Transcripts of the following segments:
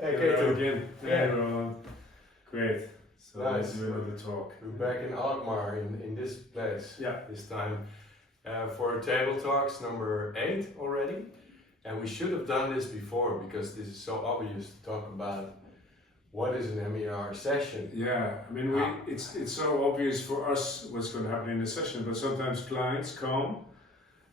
Hey, Hello Ketu. again. Hey, Roland. Great. So Nice. let's do another talk. We're back in Alkmaar in this place. Yeah. This time for table talks number 8 already. And we should have done this before because this is so obvious to talk about what is an MER session. Yeah. I mean, it's so obvious for us what's going to happen in the session, but sometimes clients come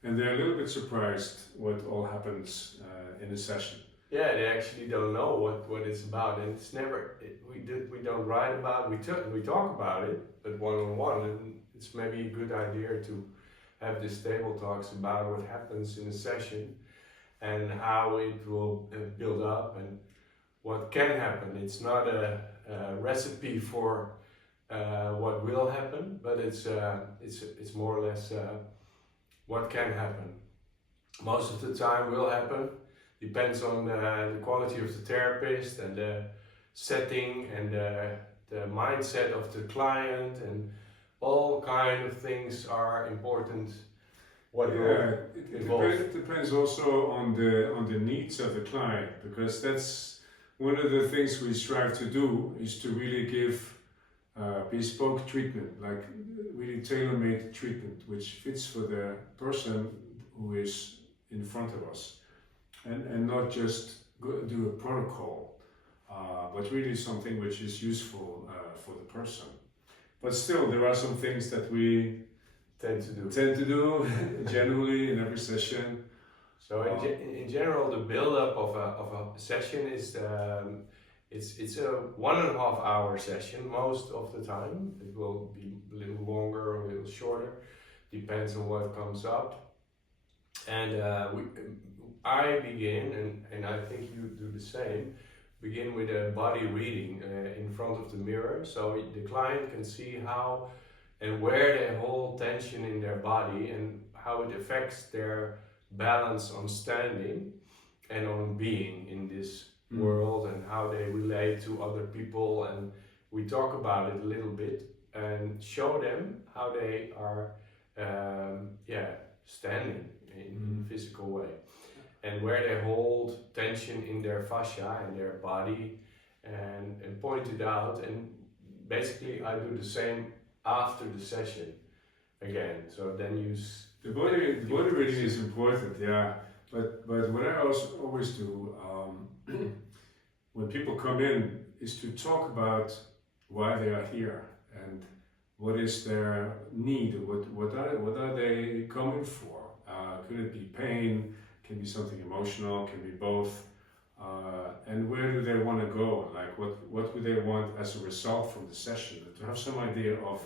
and they're a little bit surprised what all happens in a session. Yeah, they actually don't know what it's about, and it's never we don't write about we talk about it, but one-on-one, and it's maybe a good idea to have these table talks about what happens in a session and how it will build up and what can happen. It's not a recipe for what will happen, but it's more or less what can happen. Most of the time will happen. Depends on the quality of the therapist and the setting and the mindset of the client, and all kind of things are important. It depends also on the needs of the client, because that's one of the things we strive to do, is to really give bespoke treatment, like really tailor-made treatment, which fits for the person who is in front of us. And not just do a protocol, but really something which is useful for the person. But still, there are some things that we tend to do generally in every session. So in general, the build-up of a session is it's a 1.5 hour session most of the time. It will be a little longer or a little shorter, depends on what comes up. And I begin, and I think you do the same, begin with a body reading in front of the mirror, so the client can see how and where they hold tension in their body and how it affects their balance on standing and on being in this world, and how they relate to other people. And we talk about it a little bit and show them how they are standing in a physical way, and where they hold tension in their fascia and their body, and point it out. And basically I do the same after the session again. So then the body reading is important, yeah. But what I also always do when people come in is to talk about why they are here and what is their need, what are they coming for. Could it be pain? Can be something emotional, can be both, and where do they want to go? Like what do they want as a result from the session? To have some idea of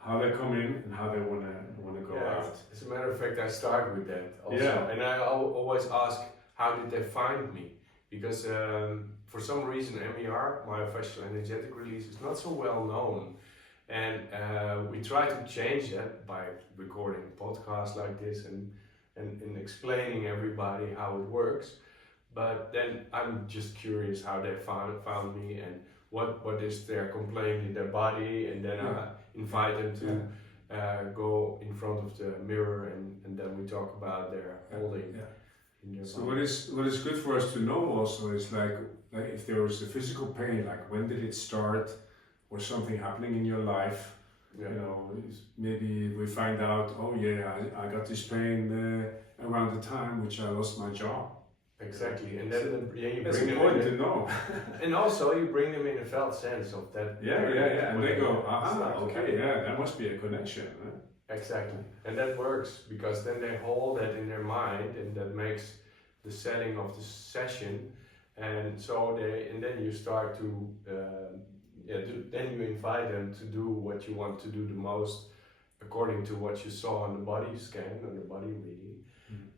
how they come in and how they want to go out. As a matter of fact, I start with that also, and I always ask, how did they find me? Because for some reason MER, Myofascial Energetic Release, is not so well known, and we try to change that by recording podcasts like this and explaining everybody how it works. But then I'm just curious how they found me and what is their complaint in their body, and then I invite them to go in front of the mirror, and then we talk about their holding in their body. So what is good for us to know also is like if there was a physical pain, like when did it start, or something happening in your life. You know, maybe we find out, oh yeah, I got this pain around the time which I lost my job. Exactly, and then you That's bring them important in to know. And also you bring them in a felt sense of that. And they go, okay, there must be a connection. Huh? Exactly, and that works because then they hold that in their mind, and that makes the setting of the session. And so then you start to then you invite them to do what you want to do the most, according to what you saw on the body scan, on the body reading.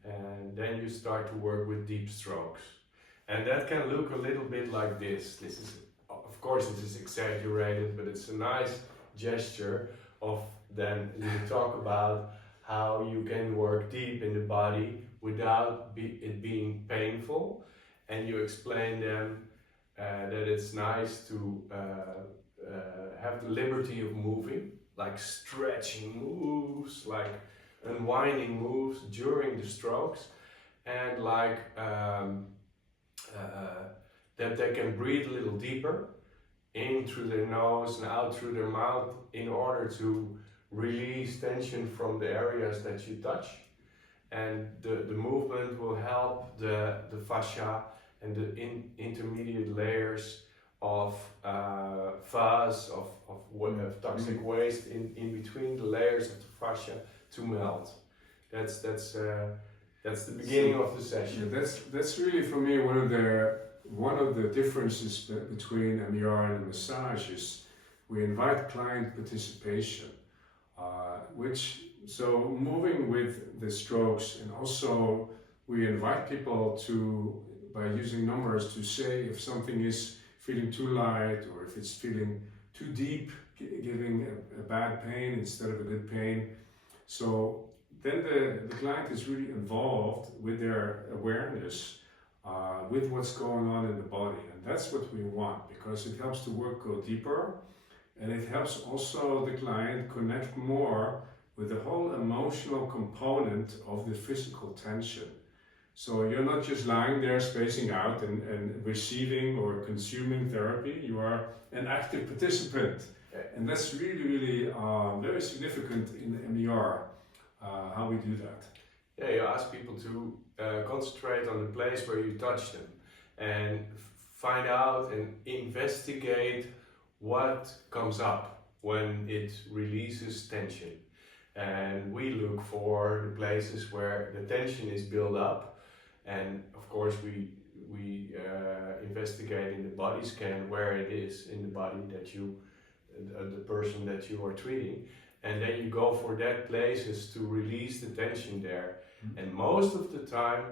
And then you start to work with deep strokes. And that can look a little bit like this. This is, of course, it is exaggerated, but it's a nice gesture of then you talk about how you can work deep in the body without it being painful. And you explain them that it's nice to have the liberty of moving, like stretching moves, like unwinding moves during the strokes, and like that they can breathe a little deeper in through their nose and out through their mouth in order to release tension from the areas that you touch. And the movement will help the fascia and the intermediate layers of fuzz, of toxic waste in between the layers of the fascia to melt. That's the beginning of the session. Yeah, that's really for me one of the differences between MER and a massage is we invite client participation, so moving with the strokes, and also we invite people to, by using numbers, to say if something is feeling too light or if it's feeling too deep, giving a bad pain instead of a good pain. So then the client is really involved with their awareness, with what's going on in the body, and that's what we want, because it helps the work go deeper, and it helps also the client connect more with the whole emotional component of the physical tension. So you're not just lying there spacing out and receiving or consuming therapy, you are an active participant. And that's really, really very significant in MER, how we do that. Yeah, you ask people to concentrate on the place where you touch them and find out and investigate what comes up when it releases tension. And we look for the places where the tension is built up, and of course we investigate in the body scan where it is in the body that you, the person that you are treating, and then you go for that places to release the tension there. And most of the time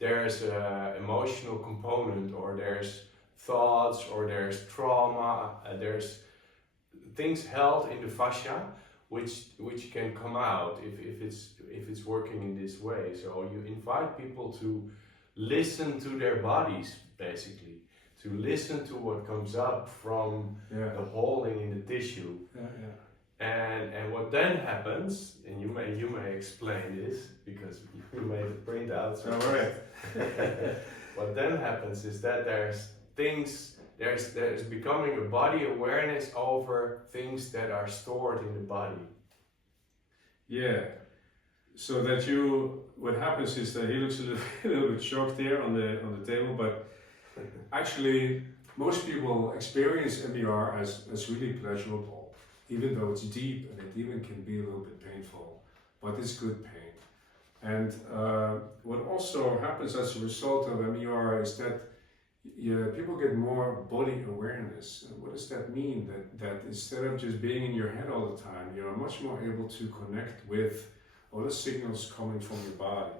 there's an emotional component, or there's thoughts, or there's trauma, there's things held in the fascia which can come out if it's working in this way. So you invite people to listen to their bodies, basically, to listen to what comes up from the holding in the tissue. And what then happens, and you may explain this because you made the printouts. All right. What then happens is that there's becoming a body awareness over things that are stored in the body. Yeah. So that what happens is that he looks a little bit shocked here on the table, but actually most people experience MER as really pleasurable, even though it's deep and it even can be a little bit painful, but it's good pain. And what also happens as a result of MER is that people get more body awareness. And what does that mean? That instead of just being in your head all the time, you're much more able to connect with all the signals coming from your body.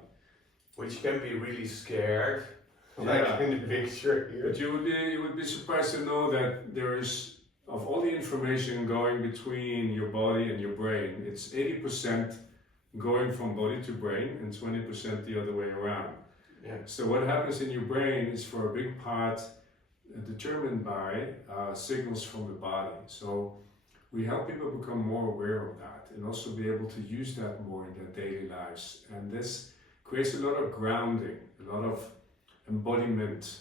Which can be really scared, like in the picture here. But you would be surprised to know that there is, of all the information going between your body and your brain, it's 80% going from body to brain and 20% the other way around. Yeah. So what happens in your brain is for a big part determined by signals from the body. So we help people become more aware of that and also be able to use that more in their daily lives. And this creates a lot of grounding, a lot of embodiment,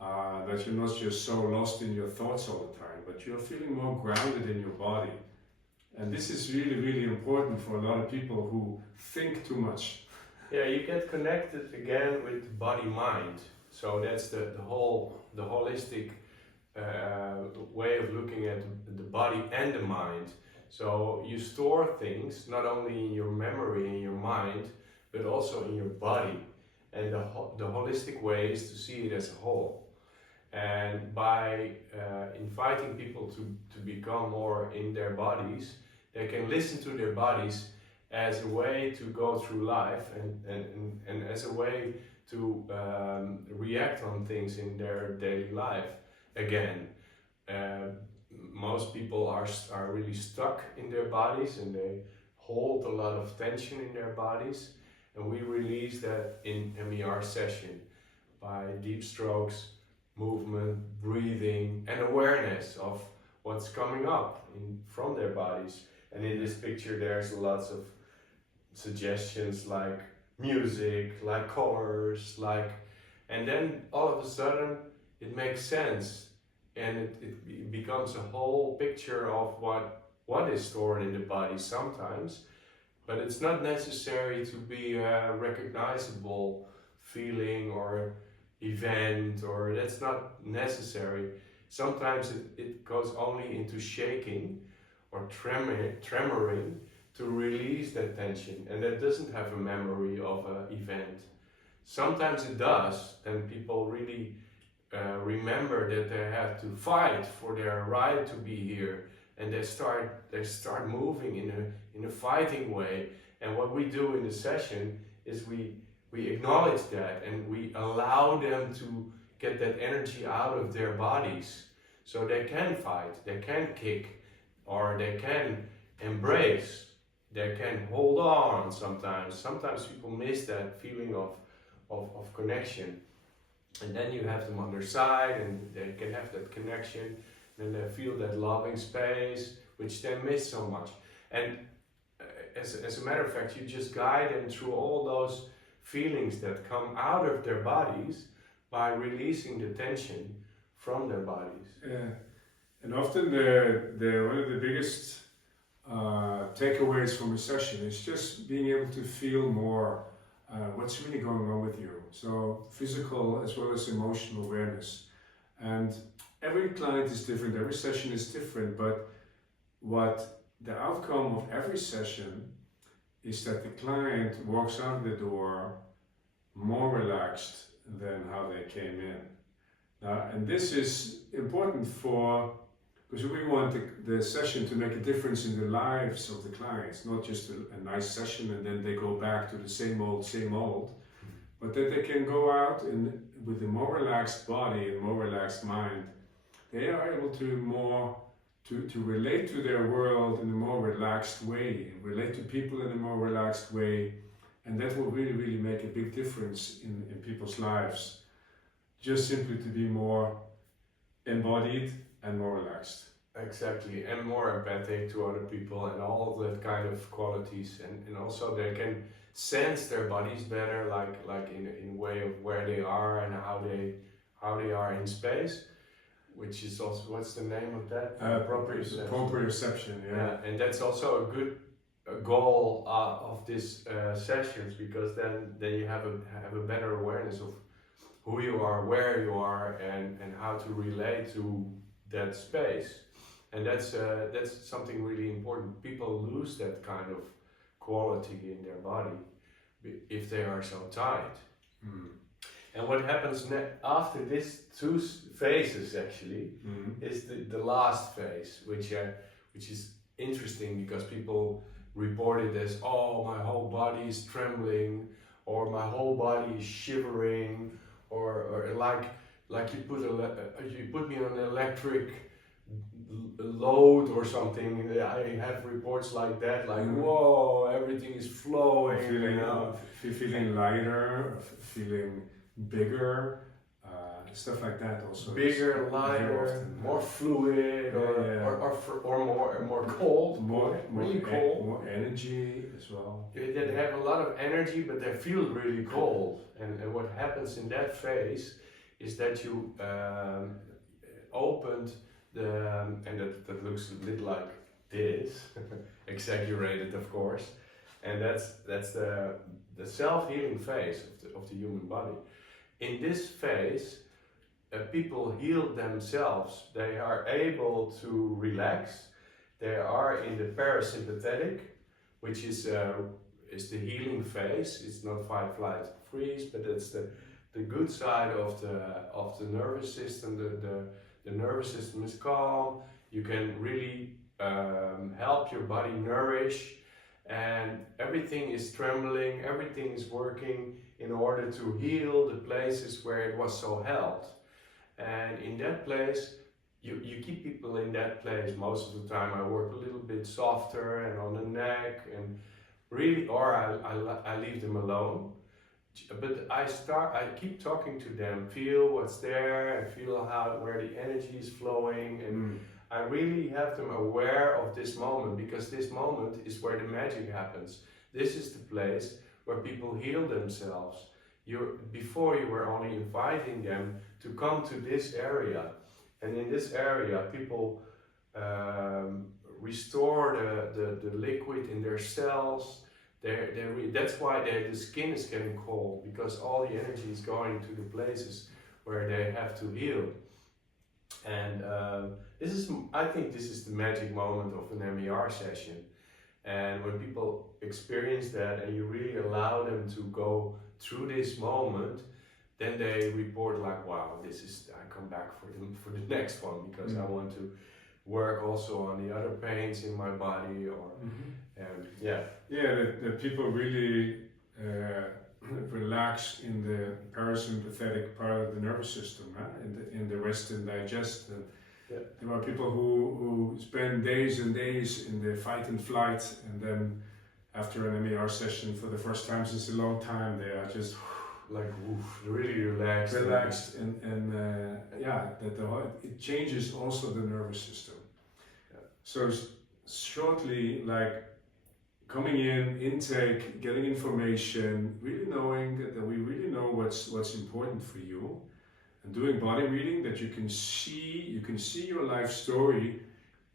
that you're not just so lost in your thoughts all the time, but you're feeling more grounded in your body. And this is really, really important for a lot of people who think too much. Yeah, you get connected again with the body-mind. So that's the holistic way of looking at the body and the mind. So you store things not only in your memory, in your mind, but also in your body. And the holistic way is to see it as a whole. And by inviting people to become more in their bodies, they can listen to their bodies as a way to go through life and as a way to react on things in their daily life. Again, most people are really stuck in their bodies and they hold a lot of tension in their bodies, and we release that in MER session by deep strokes, movement, breathing, and awareness of what's coming up from their bodies. And in this picture there's lots of suggestions like music, like colors, and then all of a sudden it makes sense, and it becomes a whole picture of what is stored in the body sometimes, but it's not necessary to be a recognizable feeling or event, or that's not necessary. Sometimes it goes only into shaking or tremoring to release that tension, and that doesn't have a memory of an event. Sometimes it does, then people really remember that they have to fight for their right to be here, and they start moving in a fighting way. And what we do in the session is we acknowledge that, and we allow them to get that energy out of their bodies, so they can fight, they can kick, or they can embrace, they can hold on. Sometimes people miss that feeling of connection, and then you have them on their side and they can have that connection, and they feel that loving space which they miss so much. And as a matter of fact, you just guide them through all those feelings that come out of their bodies by releasing the tension from their bodies. Yeah, and often the one of the biggest takeaways from a session is just being able to feel more what's really going on with you. So physical as well as emotional awareness. And every client is different, every session is different, but what the outcome of every session is that the client walks out the door more relaxed than how they came in. And this is important because we want the session to make a difference in the lives of the clients, not just a nice session and then they go back to the same old, but that they can go out with a more relaxed body and more relaxed mind. They are able to relate to their world in a more relaxed way, relate to people in a more relaxed way, and that will really, really make a big difference in people's lives. Just simply to be more embodied and more relaxed. Exactly, and more empathic to other people and all that kind of qualities, and also they can sense their bodies better, like in a way of where they are and how they are in space, which is also, what's the name of that? Proprioception. Proprioception, yeah. And that's also a good goal of this sessions, because then you have a better awareness of who you are, where you are, and how to relate to that space. And that's something really important. People lose that kind of quality in their body if they are so tight. And what happens after these two phases actually is the last phase, which is interesting, because people report it as, oh, my whole body is trembling, or my whole body is shivering, or like you put me on an electric load or something. I have reports like that, like whoa, everything is flowing. Feeling lighter, feeling bigger, stuff like that also. Bigger, lighter, more fluid, or more cold, really cold. More energy as well. They have a lot of energy, but they feel really cold. And what happens in that phase is that you opened and that looks a bit like this, exaggerated of course, and that's the self-healing phase of the human body. In this phase, people heal themselves. They are able to relax. They are in the parasympathetic, which is the healing phase. It's not fight, flight, freeze, but it's the good side of the nervous system. The nervous system is calm. You can really help your body nourish, and everything is trembling, everything is working in order to heal the places where it was so held. And in that place, you keep people in that place most of the time. I work a little bit softer and on the neck, and really, or I leave them alone. But I keep talking to them, feel what's there, and feel where the energy is flowing, and I really have them aware of this moment, because this moment is where the magic happens. This is the place where people heal themselves. Before you were only inviting them to come to this area. And in this area, people restore the liquid in their cells. That's why the skin is getting cold, because all the energy is going to the places where they have to heal. And I think this is the magic moment of an MER session. And when people experience that and you really allow them to go through this moment, then they report like, wow, I come back for the next one, because I want to work also on the other pains in my body, or that people really relax in the parasympathetic part of the nervous system, in the rest and digest. And there are people who spend days and days in the fight and flight, and then after an MER session for the first time since a long time, they are just like really relaxed, and it changes also the nervous system. So shortly, like coming in, intake, getting information, really knowing that we really know what's important for you, and doing body reading, that you can see your life story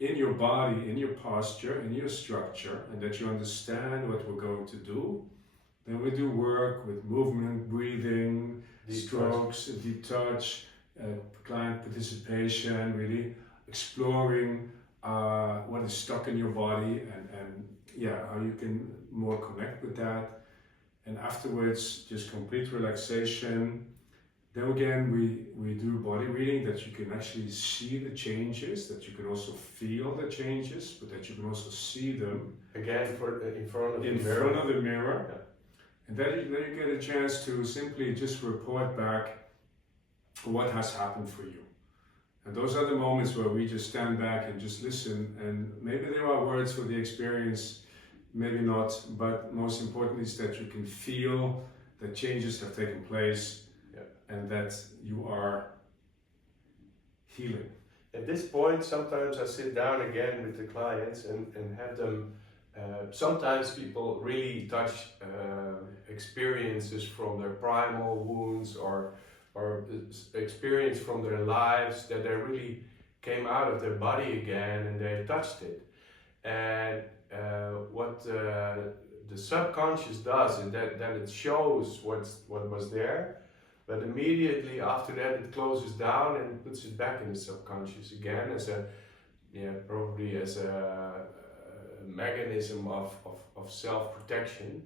in your body, in your posture, in your structure, and that you understand what we're going to do. Then we do work with movement, breathing, deep strokes, deep touch, client participation, really exploring what is stuck in your body, and how you can more connect with that. And afterwards, just complete relaxation. Then again, we do body reading, that you can actually see the changes, that you can also feel the changes, but that you can also see them. Again, in front of the mirror. Yeah. And then you get a chance to simply just report back what has happened for you. And those are the moments where we just stand back and just listen, and maybe there are words for the experience, maybe not, but most importantly is that you can feel that changes have taken place, and that you are healing. At this point, sometimes I sit down again with the clients and have them, sometimes people really touch experiences from their primal wounds, or experience from their lives, that they really came out of their body again and they touched it. And what the subconscious does is that then it shows what was there, but immediately after that it closes down and puts it back in the subconscious again as probably as a mechanism of self-protection.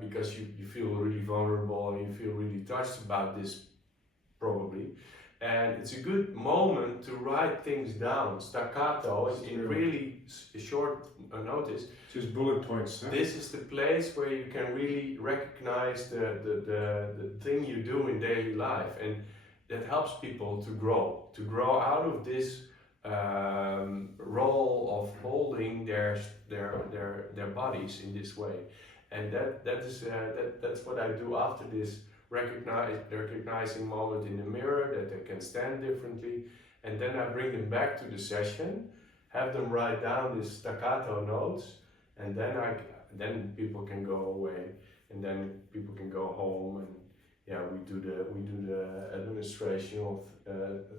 Because you feel really vulnerable and you feel really touched about this, probably. And it's a good moment to write things down, staccato, in really short notice. Just bullet points. This is the place where you can really recognize the thing you do in daily life, and that helps people to grow out of this role of holding their bodies in this way. And that's what I do after this recognizing moment in the mirror, that they can stand differently. And then I bring them back to the session, have them write down these staccato notes, and then people can go away, and then people can go home, and we do the administrational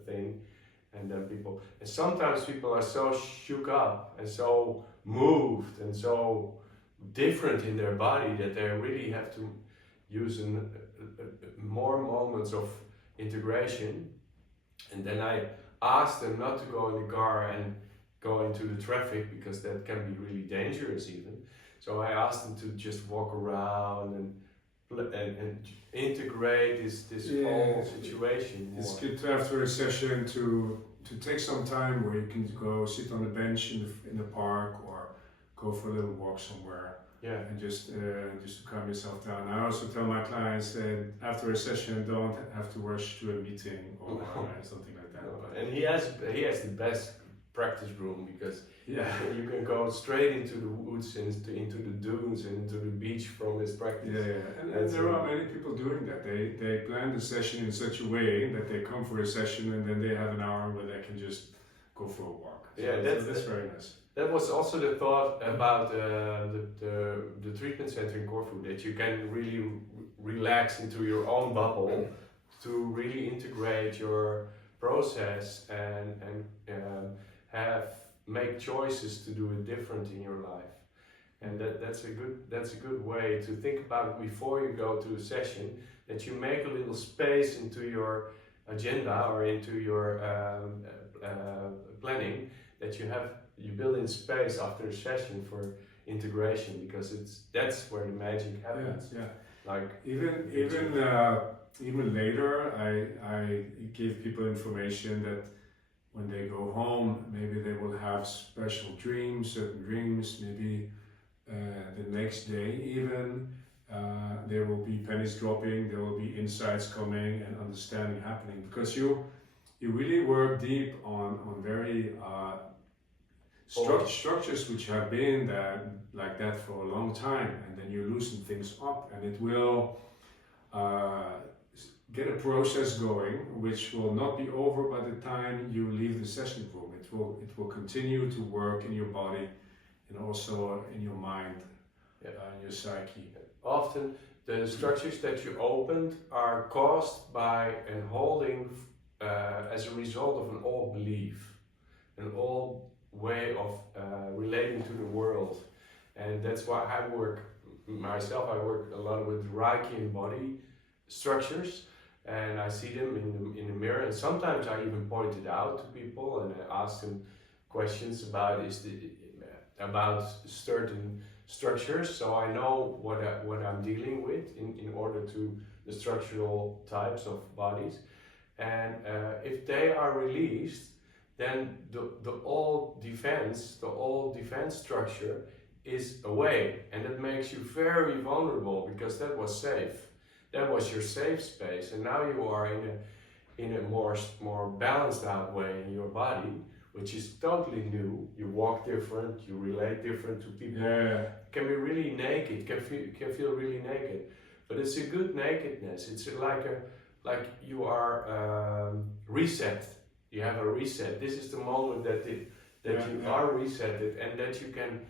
thing, and then and sometimes people are so shook up and so moved and so different in their body that they really have to use more moments of integration. And then I ask them not to go in the car and go into the traffic, because that can be really dangerous even. So I ask them to just walk around and integrate this whole situation more. It's good after a session to take some time where you can go sit on a bench in the park, or go for a little walk somewhere. And just to calm yourself down. I also tell my clients that after a session, don't have to rush to a meeting or something like that. And he has the best practice room, because you can go straight into the woods and into the dunes and into the beach from his practice. And there are many people doing that. They plan the session in such a way that they come for a session and then they have an hour where they can just go for a walk. That's very nice. That was also the thought about the treatment center in Corfu, that you can really relax into your own bubble to really integrate your process and make choices to do it different in your life. And that's a good way to think about it before you go to a session, that you make a little space into your agenda or into your planning, that you build in space after a session for integration, because that's where the magic happens. Yeah. Like even later, I give people information that when they go home, maybe they will have special dreams, certain dreams, maybe the next day even. There will be pennies dropping, there will be insights coming and understanding happening, because you really work deep on very structures which have been like that for a long time, and then you loosen things up, and it will get a process going which will not be over by the time you leave the session room. It will continue to work in your body and also in your mind, in your psyche. Often the structures that you opened are caused by and holding as a result of an old belief, an old way of relating to the world. And that's why I work a lot with Reiki and body structures, and I see them in the mirror, and sometimes I even point it out to people and I ask them questions about certain structures, so I know what I'm dealing with in order to the structural types of bodies. And if they are released, then the old defense structure is away, and that makes you very vulnerable, because that was safe. That was your safe space, and now you are in a more balanced out way in your body, which is totally new. You walk different, you relate different to people. Yeah. Can be really naked, can feel really naked, but it's a good nakedness. It's like you are reset. You have a reset. This is the moment that you are resetted, and that you can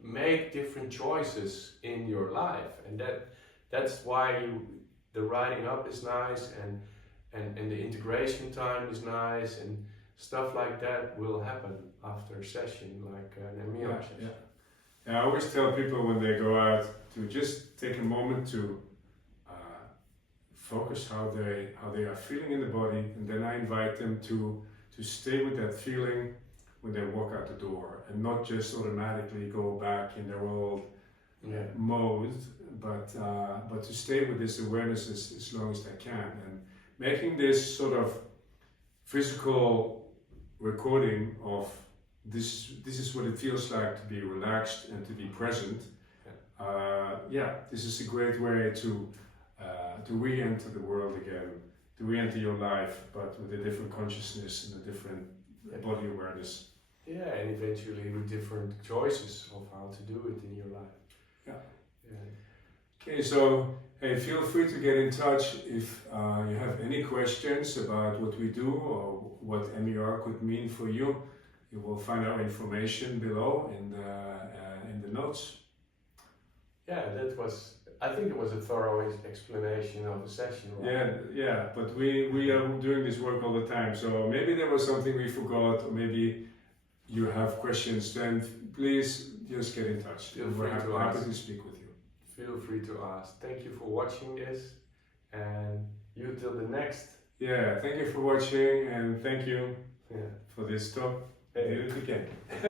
make different choices in your life, and that's why the writing up is nice, and the integration time is nice, and stuff like that will happen after a session, like an MER session. I always tell people when they go out to just take a moment to focus how they are feeling in the body, and then I invite them to stay with that feeling when they walk out the door, and not just automatically go back in their old mode, but to stay with this awareness as long as they can, and making this sort of physical recording of this is what it feels like to be relaxed and to be present. This is a great way to re-enter the world again, to re-enter your life, but with a different consciousness and a different body awareness. Yeah, and eventually with different choices of how to do it in your life. Okay, so hey, feel free to get in touch if you have any questions about what we do or what MER could mean for you. You will find our information below in the notes. I think it was a thorough explanation of the session, right? Yeah, but we are doing this work all the time, so maybe there was something we forgot, or maybe you have questions, then please just get in touch. We're happy to speak with you. Feel free to ask. Thank you for watching this, and you till the next. Yeah, thank you for watching, and thank you for this talk. Hey. Do it again.